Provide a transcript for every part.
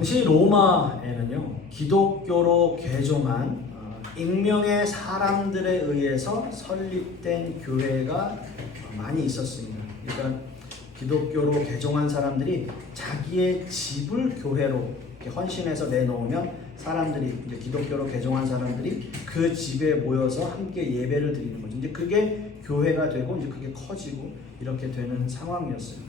당시 로마에는요, 기독교로 개종한 익명의 사람들에 의해서 설립된 교회가 많이 있었습니다. 그러니까 기독교로 개종한 사람들이 자기의 집을 교회로 헌신해서 내놓으면 사람들이, 이제 기독교로 개종한 사람들이 그 집에 모여서 함께 예배를 드리는 거죠. 이제 그게 교회가 되고 이제 그게 커지고 이렇게 되는 상황이었습니다.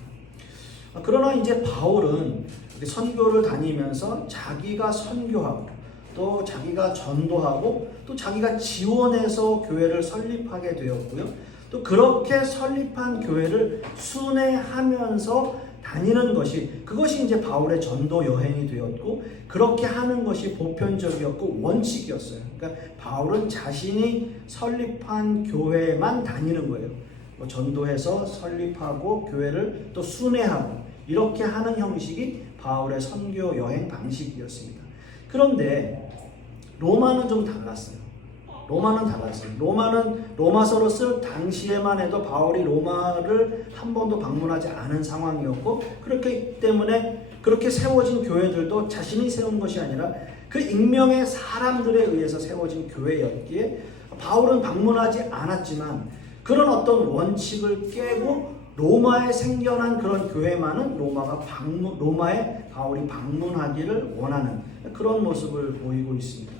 그러나 이제 바울은 선교를 다니면서 자기가 선교하고 또 자기가 전도하고 또 자기가 지원해서 교회를 설립하게 되었고요. 또 그렇게 설립한 교회를 순회하면서 다니는 그것이 이제 바울의 전도 여행이 되었고, 그렇게 하는 것이 보편적이었고 원칙이었어요. 그러니까 바울은 자신이 설립한 교회만 다니는 거예요. 전도해서 설립하고 교회를 또 순회하고 이렇게 하는 형식이 바울의 선교 여행 방식이었습니다. 그런데 로마는 좀 달랐어요. 로마는 로마서를 쓸 당시에만 해도 바울이 로마를 한 번도 방문하지 않은 상황이었고, 그렇기 때문에 그렇게 세워진 교회들도 자신이 세운 것이 아니라 그 익명의 사람들에 의해서 세워진 교회였기에 바울은 방문하지 않았지만 그런 어떤 원칙을 깨고 로마에 생겨난 그런 교회만은 로마에 바울이 방문하기를 원하는 그런 모습을 보이고 있습니다.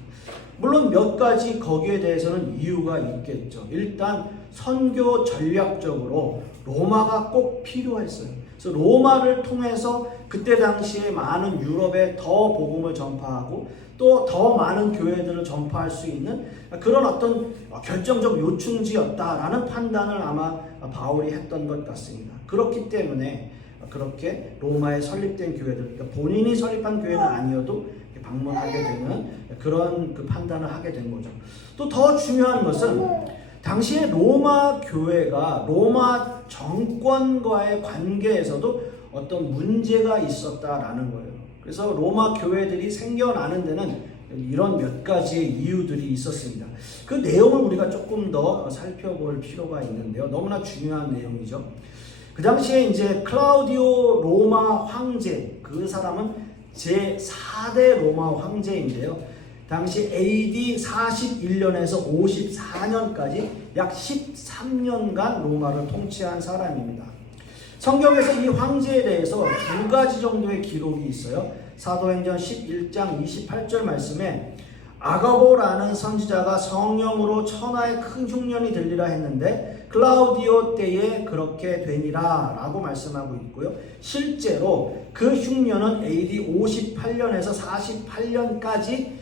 물론 몇 가지 거기에 대해서는 이유가 있겠죠. 일단 선교 전략적으로 로마가 꼭 필요했어요. 그래서 로마를 통해서 그때 당시에 많은 유럽에 더 복음을 전파하고 또 더 많은 교회들을 전파할 수 있는 그런 어떤 결정적 요충지였다라는 판단을 아마 바울이 했던 것 같습니다. 그렇기 때문에 그렇게 로마에 설립된 교회들, 그러니까 본인이 설립한 교회는 아니어도 방문하게 되는 그런 판단을 하게 된 거죠. 또 더 중요한 것은 당시에 로마 교회가 로마 정권과의 관계에서도 어떤 문제가 있었다라는 거예요. 그래서 로마 교회들이 생겨나는 데는 이런 몇 가지의 이유들이 있었습니다. 그 내용을 우리가 조금 더 살펴볼 필요가 있는데요. 너무나 중요한 내용이죠. 그 당시에 이제 클라우디오 로마 황제, 그 사람은 제4대 로마 황제인데요. 당시 AD 41년에서 54년까지 약 13년간 로마를 통치한 사람입니다. 성경에서 이 황제에 대해서 두 가지 정도의 기록이 있어요. 사도행전 11장 28절 말씀에 아가보라는 선지자가 성령으로 천하에 큰 흉년이 들리라 했는데 클라우디오 때에 그렇게 되니라 라고 말씀하고 있고요. 실제로 그 흉년은 AD 58년에서 48년까지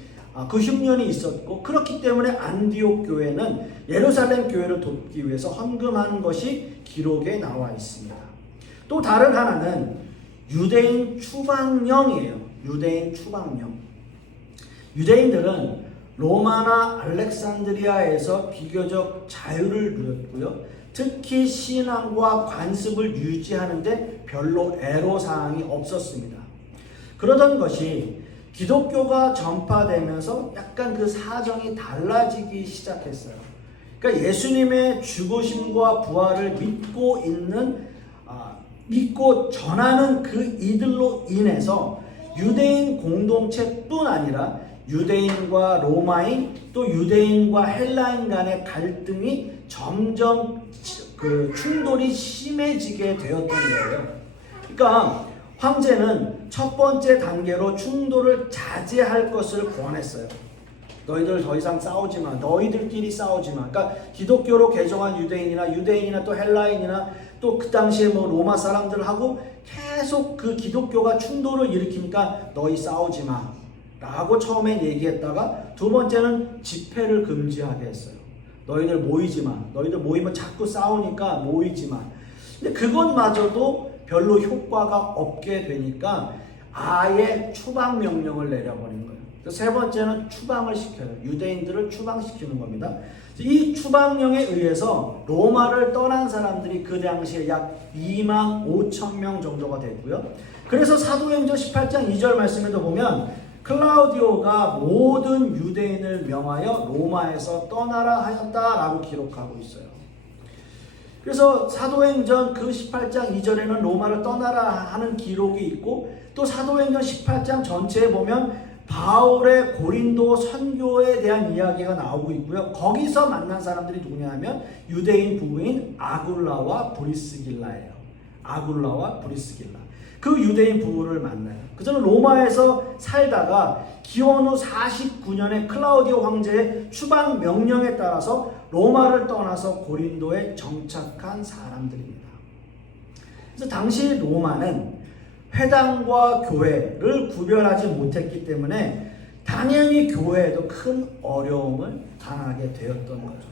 그 흉년이 있었고, 그렇기 때문에 안디옥 교회는 예루살렘 교회를 돕기 위해서 헌금한 것이 기록에 나와 있습니다. 또 다른 하나는 유대인 추방령이에요. 유대인 추방령. 유대인들은 로마나 알렉산드리아에서 비교적 자유를 누렸고요. 특히 신앙과 관습을 유지하는데 별로 애로사항이 없었습니다. 그러던 것이 기독교가 전파되면서 약간 그 사정이 달라지기 시작했어요. 그러니까 예수님의 죽으심과 부활을 믿고 전하는 그 이들로 인해서 유대인 공동체뿐 아니라 유대인과 로마인 또 유대인과 헬라인 간의 갈등이 점점 충돌이 심해지게 되었던 거예요. 그러니까 황제는 첫 번째 단계로 충돌을 자제할 것을 권했어요. 너희들 더 이상 싸우지 마. 너희들끼리 싸우지 마. 그러니까 기독교로 개종한 유대인이나 또 헬라인이나 또 그 당시에 로마 사람들하고 계속 그 기독교가 충돌을 일으키니까 너희 싸우지 마 라고 처음엔 얘기했다가 두 번째는 집회를 금지하게 했어요. 너희들 모이지 마. 너희들 모이면 자꾸 싸우니까 모이지 마. 근데 그것마저도 별로 효과가 없게 되니까 아예 추방 명령을 내려버린 거예요. 세 번째는 추방을 시켜요. 유대인들을 추방시키는 겁니다. 이 추방령에 의해서 로마를 떠난 사람들이 그 당시에 약 2만 5천 명 정도가 됐고요. 그래서 사도행전 18장 2절 말씀에도 보면 클라우디오가 모든 유대인을 명하여 로마에서 떠나라 하였다라고 기록하고 있어요. 그래서 사도행전 그 18장 2절에는 로마를 떠나라 하는 기록이 있고, 또 사도행전 18장 전체에 보면 바울의 고린도 선교에 대한 이야기가 나오고 있고요. 거기서 만난 사람들이 누구냐 하면 유대인 부부인 아굴라와 브리스길라예요. 아굴라와 브리스길라. 그 유대인 부부를 만나요. 그들은 로마에서 살다가 기원 후 49년에 클라우디오 황제의 추방 명령에 따라서 로마를 떠나서 고린도에 정착한 사람들입니다. 그래서 당시 로마는 회당과 교회를 구별하지 못했기 때문에 당연히 교회에도 큰 어려움을 당하게 되었던 거죠.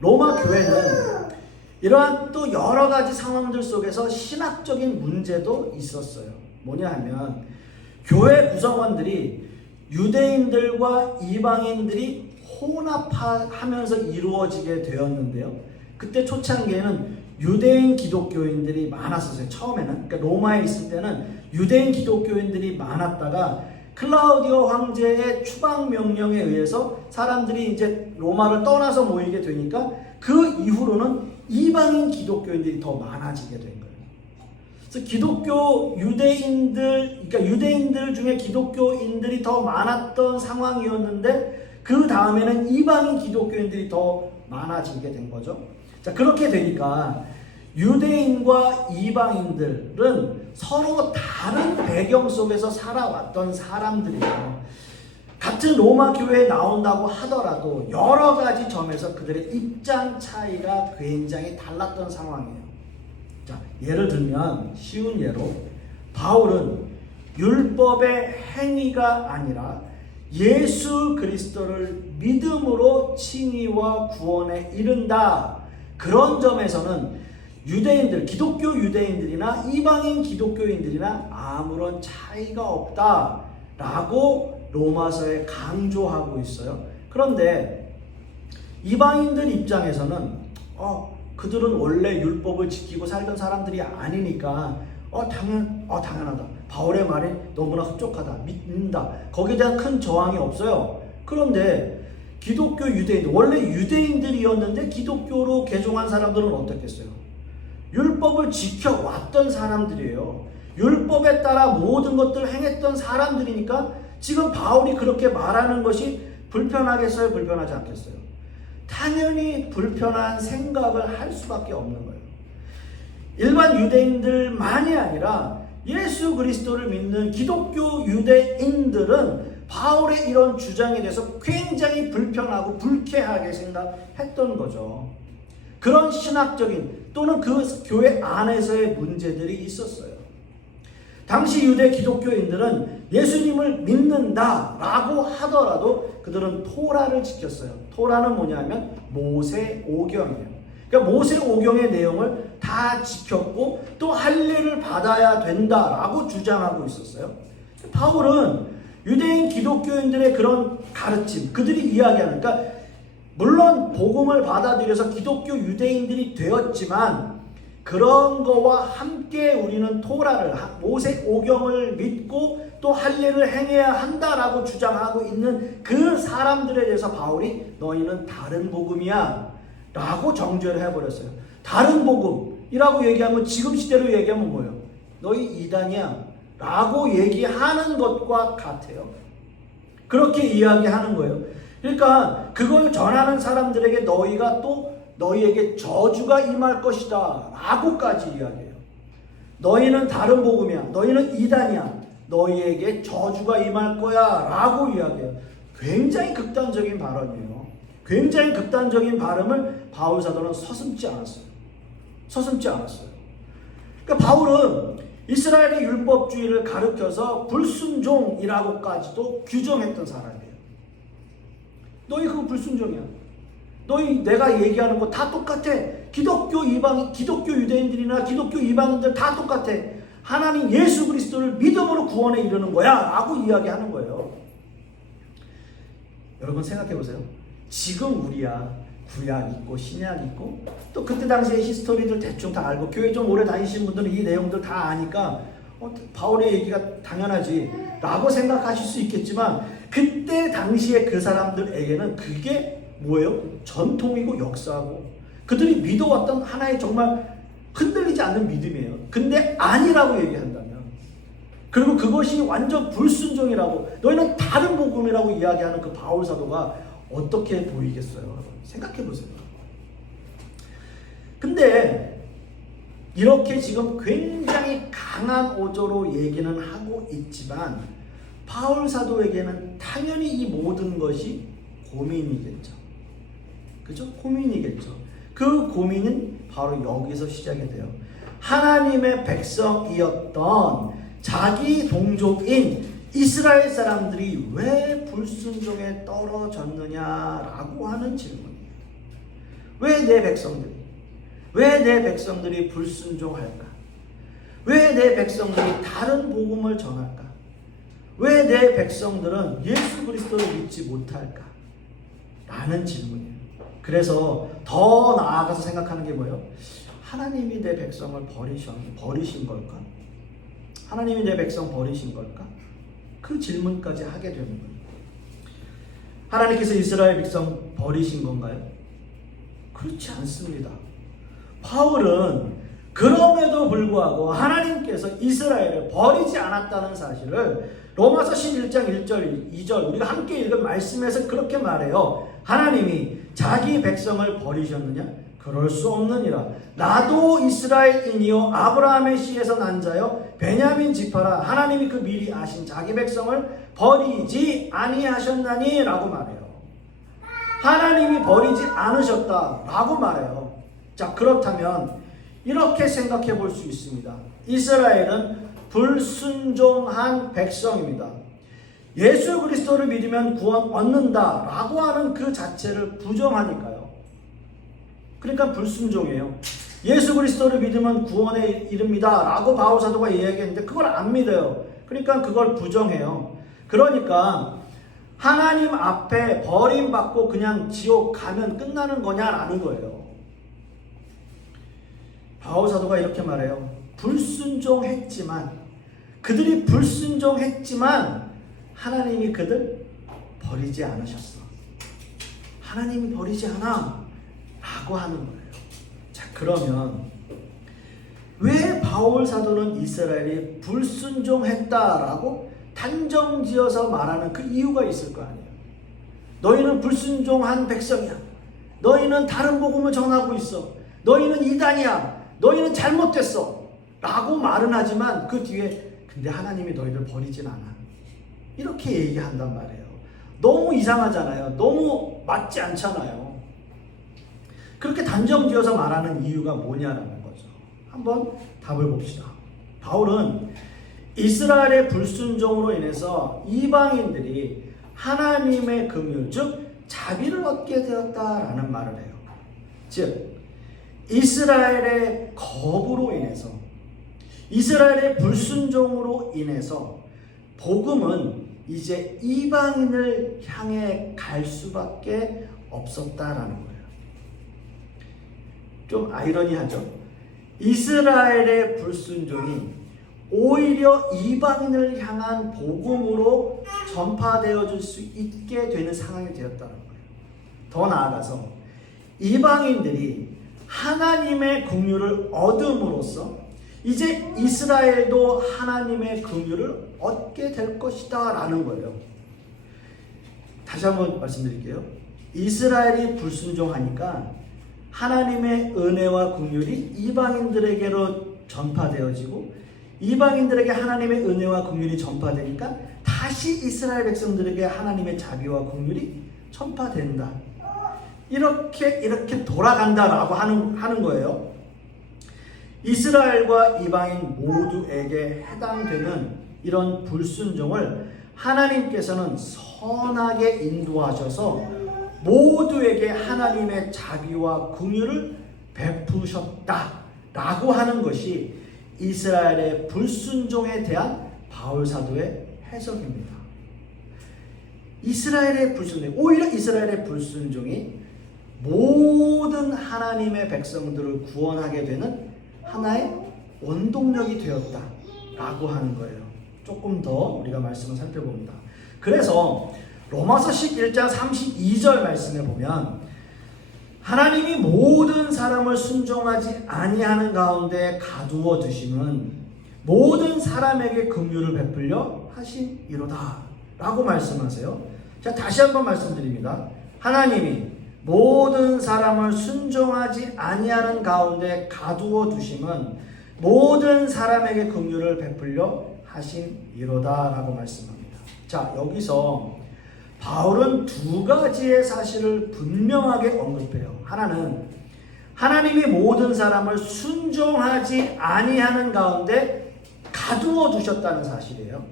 로마 교회는 이러한 또 여러 가지 상황들 속에서 신학적인 문제도 있었어요. 뭐냐 하면 교회 구성원들이 유대인들과 이방인들이 혼합하면서 이루어지게 되었는데요. 그때 초창기에는 유대인 기독교인들이 많았었어요. 처음에는. 그러니까 로마에 있을 때는 유대인 기독교인들이 많았다가 클라우디오 황제의 추방 명령에 의해서 사람들이 이제 로마를 떠나서 모이게 되니까 그 이후로는 이방인 기독교인들이 더 많아지게 된 거예요. 그래서 기독교 유대인들, 그러니까 유대인들 중에 기독교인들이 더 많았던 상황이었는데 그 다음에는 이방인 기독교인들이 더 많아지게 된 거죠. 자, 그렇게 되니까 유대인과 이방인들은 서로 다른 배경 속에서 살아왔던 사람들이에요. 같은 로마 교회에 나온다고 하더라도 여러 가지 점에서 그들의 입장 차이가 굉장히 달랐던 상황이에요. 자, 예를 들면 쉬운 예로 바울은 율법의 행위가 아니라 예수 그리스도를 믿음으로 칭의와 구원에 이른다. 그런 점에서는 유대인들, 기독교 유대인들이나 이방인 기독교인들이나 아무런 차이가 없다라고 로마서에 강조하고 있어요. 그런데 이방인들 입장에서는 그들은 원래 율법을 지키고 살던 사람들이 아니니까 당연하다. 바울의 말이 너무나 흡족하다. 믿는다. 거기에 대한 큰 저항이 없어요. 그런데 기독교 유대인들, 원래 유대인들이었는데 기독교로 개종한 사람들은 어떻겠어요? 율법을 지켜왔던 사람들이에요. 율법에 따라 모든 것들을 행했던 사람들이니까 지금 바울이 그렇게 말하는 것이 불편하겠어요? 불편하지 않겠어요? 당연히 불편한 생각을 할 수밖에 없는 거예요. 일반 유대인들만이 아니라 예수 그리스도를 믿는 기독교 유대인들은 바울의 이런 주장에 대해서 굉장히 불편하고 불쾌하게 생각했던 거죠. 그런 신학적인 또는 그 교회 안에서의 문제들이 있었어요. 당시 유대 기독교인들은 예수님을 믿는다라고 하더라도 그들은 토라를 지켰어요. 토라는 뭐냐면 모세오경이에요. 그러니까 모세오경의 내용을 다 지켰고 또 할례를 받아야 된다라고 주장하고 있었어요. 바울은 유대인 기독교인들의 그런 가르침, 그들이 이야기하는, 그러니까 물론 복음을 받아들여서 기독교 유대인들이 되었지만 그런 거와 함께 우리는 토라를, 모세오경을 믿고 또 할례를 행해야 한다라고 주장하고 있는 그 사람들에 대해서 바울이 너희는 다른 복음이야 라고 정죄를 해버렸어요. 다른 복음이라고 얘기하면 지금 시대로 얘기하면 뭐예요? 너희 이단이야 라고 얘기하는 것과 같아요. 그렇게 이야기하는 거예요. 그러니까 그걸 전하는 사람들에게 너희가 또 너희에게 저주가 임할 것이다 라고까지 이야기해요. 너희는 다른 복음이야. 너희는 이단이야. 너희에게 저주가 임할 거야 라고 이야기해요. 굉장히 극단적인 발언이에요. 굉장히 극단적인 발음을 바울 사도는 서슴지 않았어요. 서슴지 않았어요. 그러니까 바울은 이스라엘의 율법주의를 가르쳐서 불순종이라고까지도 규정했던 사람이에요. 너희 그거 불순종이야. 너희 내가 얘기하는 거 다 똑같아. 기독교 유대인들이나 기독교 이방인들 다 똑같아. 하나님 예수 그리스도를 믿음으로 구원에 이르는 거야 라고 이야기하는 거예요. 여러분 생각해 보세요. 지금 우리야 구약 있고 신약 있고 또 그때 당시의 히스토리들 대충 다 알고 교회 좀 오래 다니신 분들은 이 내용들 다 아니까 바울의 얘기가 당연하지 라고 생각하실 수 있겠지만 그때 당시에 그 사람들에게는 그게 뭐예요? 전통이고 역사고 그들이 믿어왔던 하나의 정말 흔들리지 않는 믿음이에요. 근데 아니라고 얘기한다면, 그리고 그것이 완전 불순종이라고, 너희는 다른 복음이라고 이야기하는 그 바울 사도가 어떻게 보이겠어요? 생각해 보세요. 근데 이렇게 지금 굉장히 강한 어조로 얘기는 하고 있지만 바울 사도에게는 당연히 이 모든 것이 고민이겠죠. 그죠? 고민이겠죠. 그 고민은 바로 여기서 시작이 돼요. 하나님의 백성이었던 자기 동족인 이스라엘 사람들이 왜 불순종에 떨어졌느냐라고 하는 질문이에요. 왜 내 백성들이 불순종할까? 왜 내 백성들이 다른 복음을 전할까? 왜 내 백성들은 예수 그리스도를 믿지 못할까? 라는 질문이에요. 그래서 더 나아가서 생각하는 게 뭐예요? 하나님이 내 백성을 버리신 걸까? 하나님이 내 백성 버리신 걸까? 그 질문까지 하게 되는 거예요. 하나님께서 이스라엘 백성 버리신 건가요? 그렇지 않습니다. 바울은 그럼에도 불구하고 하나님께서 이스라엘을 버리지 않았다는 사실을 로마서 11장 1절 2절 우리가 함께 읽은 말씀에서 그렇게 말해요. 하나님이 자기 백성을 버리셨느냐? 그럴 수 없느니라. 나도 이스라엘인이요 아브라함의 씨에서 난 자요 베냐민 지파라. 하나님이 그 미리 아신 자기 백성을 버리지 아니하셨나니 라고 말해요. 하나님이 버리지 않으셨다 라고 말해요. 자, 그렇다면 이렇게 생각해 볼 수 있습니다. 이스라엘은 불순종한 백성입니다. 예수 그리스도를 믿으면 구원 얻는다 라고 하는 그 자체를 부정하니까요. 그러니까 불순종이에요. 예수 그리스도를 믿으면 구원에 이릅니다 라고 바울 사도가 이야기했는데 그걸 안 믿어요. 그러니까 그걸 부정해요. 그러니까 하나님 앞에 버림받고 그냥 지옥 가면 끝나는 거냐라는 거예요. 바울 사도가 이렇게 말해요. 그들이 불순종했지만 하나님이 그들 버리지 않으셨어. 하나님이 버리지 않아 라고 하는 거예요. 자, 그러면 왜 바울 사도는 이스라엘이 불순종했다라고 단정지어서 말하는 그 이유가 있을 거 아니에요. 너희는 불순종한 백성이야. 너희는 다른 복음을 전하고 있어. 너희는 이단이야. 너희는 잘못됐어 라고 말은 하지만 그 뒤에 근데 하나님이 너희를 버리진 않아 이렇게 얘기한단 말이에요. 너무 이상하잖아요. 너무 맞지 않잖아요. 그렇게 단정지어서 말하는 이유가 뭐냐라는 거죠. 한번 답을 봅시다. 바울은 이스라엘의 불순종으로 인해서 이방인들이 하나님의 긍휼 즉 자비를 얻게 되었다라는 말을 해요. 즉 이스라엘의 거부로 인해서 이스라엘의 불순종으로 인해서 복음은 이제 이방인을 향해 갈 수밖에 없었다라는 거예요. 좀 아이러니하죠. 이스라엘의 불순종이 오히려 이방인을 향한 복음으로 전파되어질 수 있게 되는 상황이 되었다는 거예요. 더 나아가서 이방인들이 하나님의 긍휼을 얻음으로써 이제 이스라엘도 하나님의 긍휼을 얻게 될 것이다 라는 거예요. 다시 한번 말씀드릴게요. 이스라엘이 불순종하니까 하나님의 은혜와 긍휼이 이방인들에게로 전파되어지고 이방인들에게 하나님의 은혜와 긍휼이 전파되니까 다시 이스라엘 백성들에게 하나님의 자비와 긍휼이 전파된다. 이렇게 돌아간다라고 하는 거예요. 이스라엘과 이방인 모두에게 해당되는 이런 불순종을 하나님께서는 선하게 인도하셔서 모두에게 하나님의 자비와 긍휼을 베푸셨다라고 하는 것이 이스라엘의 불순종에 대한 바울 사도의 해석입니다. 오히려 이스라엘의 불순종이 모든 하나님의 백성들을 구원하게 되는 하나의 원동력이 되었다라고 하는 거예요. 조금 더 우리가 말씀을 살펴봅니다. 그래서 로마서 11장 32절 말씀에 보면 하나님이 모든 사람을 순종하지 아니하는 가운데 가두어 두심은 모든 사람에게 긍휼을 베풀려 하심이로다 라고 말씀하세요. 자, 다시 한번 말씀드립니다. 하나님이 모든 사람을 순종하지 아니하는 가운데 가두어 두심은 모든 사람에게 긍휼을 베풀려 하심이로다 라고 말씀합니다. 자, 여기서 바울은 두 가지의 사실을 분명하게 언급해요. 하나는 하나님이 모든 사람을 순종하지 아니하는 가운데 가두어 두셨다는 사실이에요.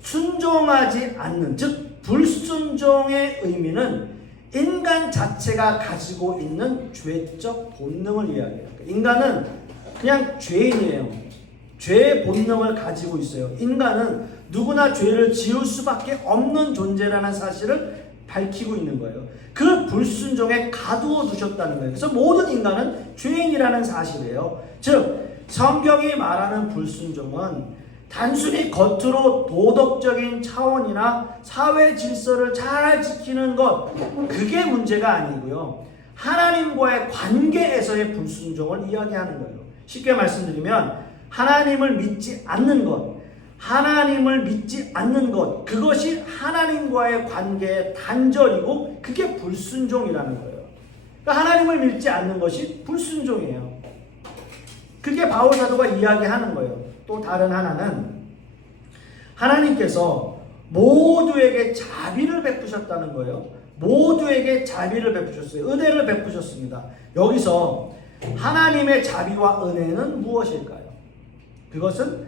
순종하지 않는, 즉 불순종의 의미는 인간 자체가 가지고 있는 죄적 본능을 이야기해요. 인간은 그냥 죄인이에요. 죄의 본능을 가지고 있어요. 인간은 누구나 죄를 지을 수밖에 없는 존재라는 사실을 밝히고 있는 거예요. 그 불순종에 가두어 두셨다는 거예요. 그래서 모든 인간은 죄인이라는 사실이에요. 즉 성경이 말하는 불순종은 단순히 겉으로 도덕적인 차원이나 사회 질서를 잘 지키는 것, 그게 문제가 아니고요. 하나님과의 관계에서의 불순종을 이야기하는 거예요. 쉽게 말씀드리면 하나님을 믿지 않는 것, 하나님을 믿지 않는 것, 그것이 하나님과의 관계의 단절이고 그게 불순종이라는 거예요. 그러니까 하나님을 믿지 않는 것이 불순종이에요. 그게 바울 사도가 이야기하는 거예요. 또 다른 하나는 하나님께서 모두에게 자비를 베푸셨다는 거예요. 모두에게 자비를 베푸셨어요. 은혜를 베푸셨습니다. 여기서 하나님의 자비와 은혜는 무엇일까요? 그것은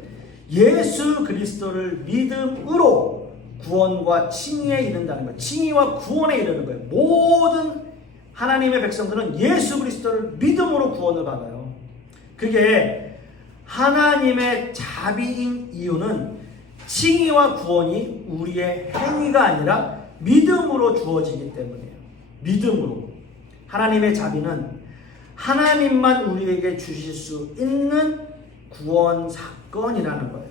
예수 그리스도를 믿음으로 구원과 칭의에 이른다는 거예요. 칭의와 구원에 이르는 거예요. 모든 하나님의 백성들은 예수 그리스도를 믿음으로 구원을 받아요. 그게 하나님의 자비인 이유는 칭의와 구원이 우리의 행위가 아니라 믿음으로 주어지기 때문이에요. 믿음으로. 하나님의 자비는 하나님만 우리에게 주실 수 있는 구원 사건이라는 거예요.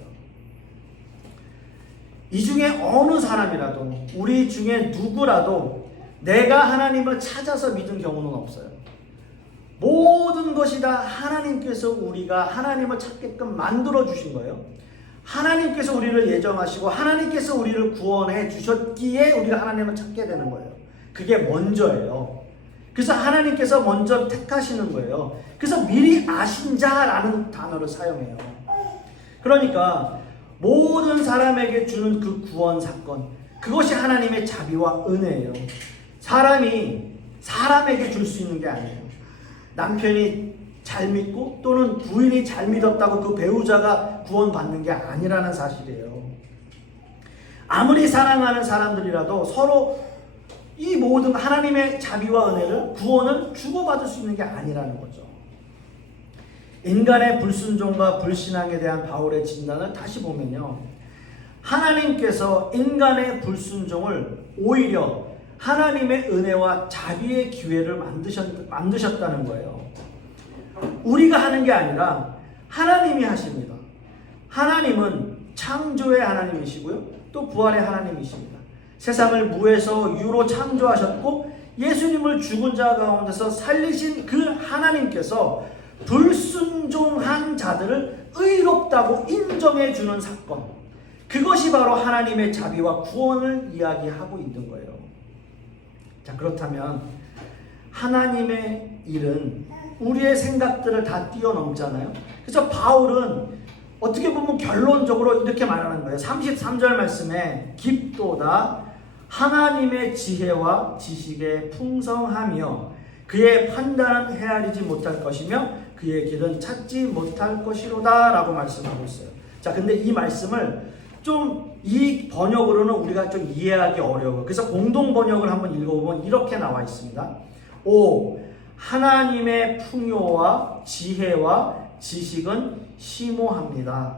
이 중에 어느 사람이라도, 우리 중에 누구라도 내가 하나님을 찾아서 믿은 경우는 없어요. 모든 것이 다 하나님께서 우리가 하나님을 찾게끔 만들어 주신 거예요. 하나님께서 우리를 예정하시고 하나님께서 우리를 구원해 주셨기에 우리가 하나님을 찾게 되는 거예요. 그게 먼저예요. 그래서 하나님께서 먼저 택하시는 거예요. 그래서 미리 아신 자라는 단어를 사용해요. 그러니까 모든 사람에게 주는 그 구원 사건, 그것이 하나님의 자비와 은혜예요. 사람이 사람에게 줄 수 있는 게 아니에요. 남편이 잘 믿고 또는 부인이 잘 믿었다고 그 배우자가 구원받는 게 아니라는 사실이에요. 아무리 사랑하는 사람들이라도 서로 이 모든 하나님의 자비와 은혜를, 구원을 주고받을 수 있는 게 아니라는 거죠. 인간의 불순종과 불신앙에 대한 바울의 진단을 다시 보면요, 하나님께서 인간의 불순종을 오히려 하나님의 은혜와 자비의 기회를 만드셨다는 거예요. 우리가 하는 게 아니라 하나님이 하십니다. 하나님은 창조의 하나님이시고요, 또 부활의 하나님이십니다. 세상을 무에서 유로 창조하셨고 예수님을 죽은 자 가운데서 살리신 그 하나님께서 불순종한 자들을 의롭다고 인정해 주는 사건, 그것이 바로 하나님의 자비와 구원을 이야기하고 있는 거예요. 자, 그렇다면 하나님의 일은 우리의 생각들을 다 뛰어넘잖아요. 그래서 바울은 어떻게 보면 결론적으로 이렇게 말하는 거예요. 33절 말씀에 깊도다 하나님의 지혜와 지식에 풍성하며 그의 판단은 헤아리지 못할 것이며 그의 길은 찾지 못할 것이로다 라고 말씀하고 있어요. 자, 근데 이 말씀을 좀 이 번역으로는 우리가 좀 이해하기 어려워요. 그래서 공동 번역을 한번 읽어보면 이렇게 나와 있습니다. 오, 하나님의 풍요와 지혜와 지식은 심오합니다.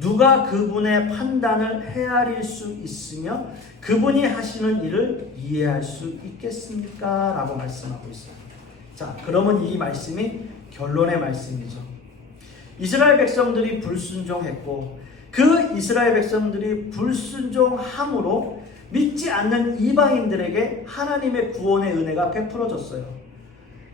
누가 그분의 판단을 헤아릴 수 있으며 그분이 하시는 일을 이해할 수 있겠습니까? 라고 말씀하고 있어요. 자, 그러면 이 말씀이 결론의 말씀이죠. 이스라엘 백성들이 불순종했고 그 이스라엘 백성들이 불순종함으로 믿지 않는 이방인들에게 하나님의 구원의 은혜가 베풀어졌어요.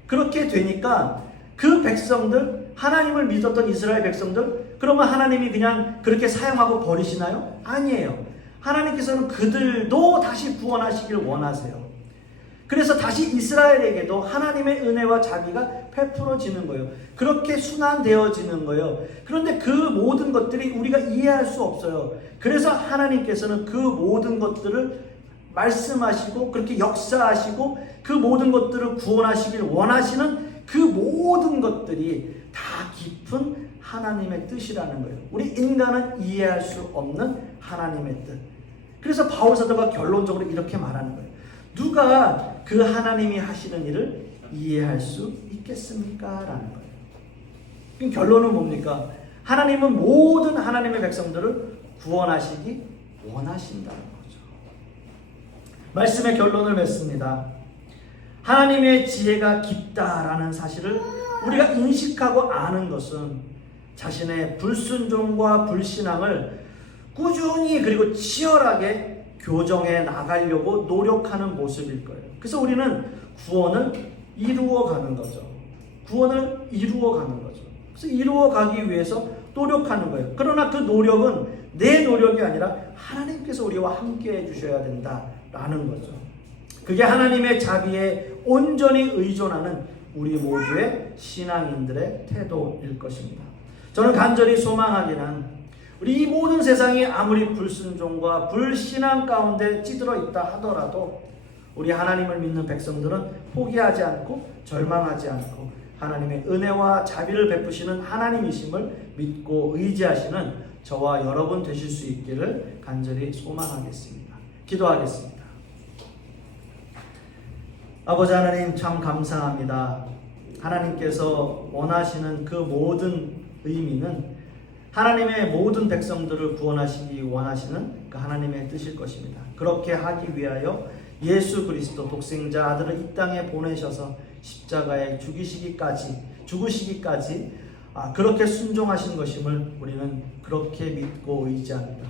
그렇게 되니까 그 백성들, 하나님을 믿었던 이스라엘 백성들, 그러면 하나님이 그냥 그렇게 사용하고 버리시나요? 아니에요. 하나님께서는 그들도 다시 구원하시길 원하세요. 그래서 다시 이스라엘에게도 하나님의 은혜와 자비가 베풀어지는 거예요. 그렇게 순환되어지는 거예요. 그런데 그 모든 것들이 우리가 이해할 수 없어요. 그래서 하나님께서는 그 모든 것들을 말씀하시고 그렇게 역사하시고 그 모든 것들을 구원하시길 원하시는 그 모든 것들이 다 깊은 하나님의 뜻이라는 거예요. 우리 인간은 이해할 수 없는 하나님의 뜻. 그래서 바울 사도가 결론적으로 이렇게 말하는 거예요. 누가 그 하나님이 하시는 일을 이해할 수 있겠습니까? 라는 거예요. 결론은 뭡니까? 하나님은 모든 하나님의 백성들을 구원하시기 원하신다는 거죠. 말씀의 결론을 맺습니다. 하나님의 지혜가 깊다라는 사실을 우리가 인식하고 아는 것은 자신의 불순종과 불신앙을 꾸준히 그리고 치열하게 교정해 나가려고 노력하는 모습일 거예요. 그래서 우리는 구원을 이루어가는 거죠. 구원을 이루어가는 거죠. 그래서 이루어가기 위해서 노력하는 거예요. 그러나 그 노력은 내 노력이 아니라 하나님께서 우리와 함께 해주셔야 된다라는 거죠. 그게 하나님의 자비에 온전히 의존하는 우리 모두의 신앙인들의 태도일 것입니다. 저는 간절히 소망하기는 우리 이 모든 세상이 아무리 불순종과 불신앙 가운데 찌들어 있다 하더라도 우리 하나님을 믿는 백성들은 포기하지 않고 절망하지 않고 하나님의 은혜와 자비를 베푸시는 하나님이심을 믿고 의지하시는 저와 여러분 되실 수 있기를 간절히 소망하겠습니다. 기도하겠습니다. 아버지 하나님 참 감사합니다. 하나님께서 원하시는 그 모든 의미는 하나님의 모든 백성들을 구원하시기 원하시는 그 하나님의 뜻일 것입니다. 그렇게 하기 위하여 예수 그리스도 독생자 아들을 이 땅에 보내셔서 십자가에 죽으시기까지 그렇게 순종하신 것임을 우리는 그렇게 믿고 의지합니다.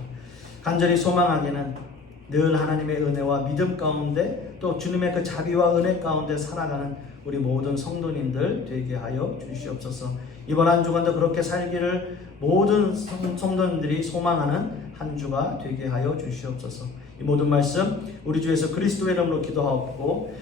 간절히 소망하기는 늘 하나님의 은혜와 믿음 가운데 또 주님의 그 자비와 은혜 가운데 살아가는 우리 모든 성도님들 되게 하여 주시옵소서. 이번 한 주간도 그렇게 살기를 모든 성도님들이 소망하는 한 주가 되게 하여 주시옵소서. 이 모든 말씀 우리 주 예수 그리스도의 이름으로 기도하옵고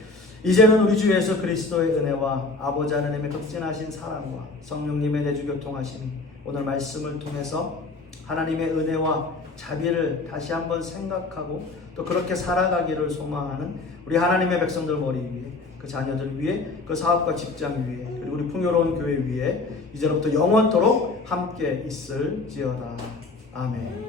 이제는 우리 주 예수 그리스도의 은혜와 아버지 하나님의 극진하신 사랑과 성령님의 내주 교통하심이 오늘 말씀을 통해서 하나님의 은혜와 자비를 다시 한번 생각하고 또 그렇게 살아가기를 소망하는 우리 하나님의 백성들 머리 위에 그 자녀들 위에 그 사업과 직장 위에 그리고 우리 풍요로운 교회 위에 이제로부터 영원토록 함께 있을지어다. 아멘.